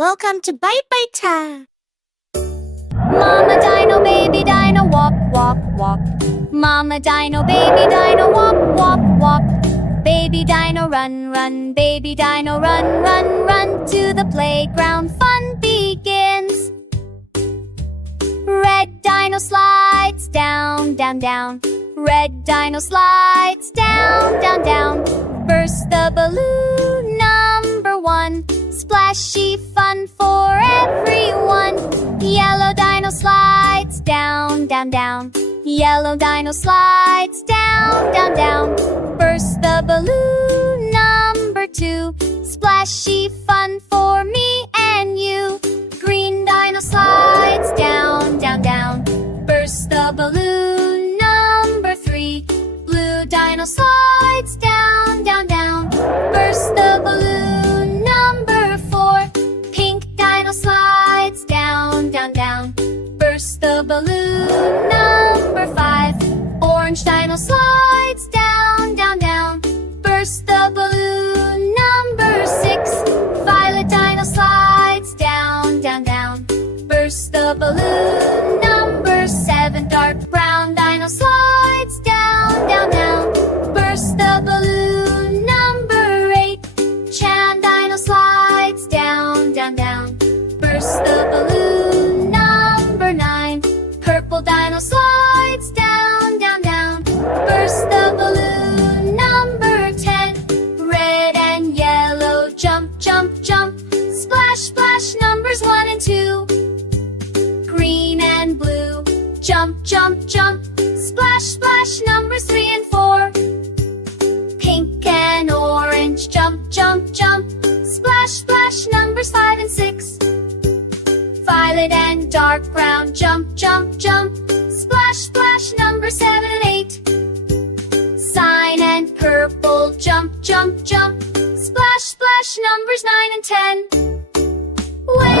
Welcome to Bite Bite Time. Mama Dino, Baby Dino, walk, walk, walk. Mama Dino, Baby Dino, walk, walk, walk. Baby Dino, run, run. Baby Dino, run, run, run. To the playground, fun begins. Red Dino slides down, down, down. Red Dino slides down, down, down. Burst the balloon, number 1. Splashy fun for everyone. Yellow Dino slides down, down, down. Yellow Dino slides down, down, down. Burst the balloon, number 2. Splashy fun for me and you. Green Dino slides down, down, down. Burst the balloon, number 3. Blue Dino slides down, down, down. Burst the balloon, number 4. Pink Dino slides down, down, down. Burst the balloon, number 5. Orange Dino slides down, down, down. Burst the balloon, number 6. Violet Dino slides down, down, down. Burst the balloon, number 7. Dark brown Dino slides down, down, down. Burst the balloon, number 8. Cyan Dino slides down, down, down. Burst the balloon, number 9. Purple Dino slides down, down, down. Burst the balloon, number 10. Red and yellow, jump, jump, jump. Splash, splash, numbers 1 and 2. Green and blue, jump, jump, jump. Splash, splash, numbers 3 and 4. Pink and orange, jump, jump, jump. Splash, splash, numbers 5 and 6. Violet and dark brown, jump, jump, jump. Splash, splash, numbers 7 and 8. Cyan and purple, jump, jump, jump. Splash, splash, numbers 9 and 10. Way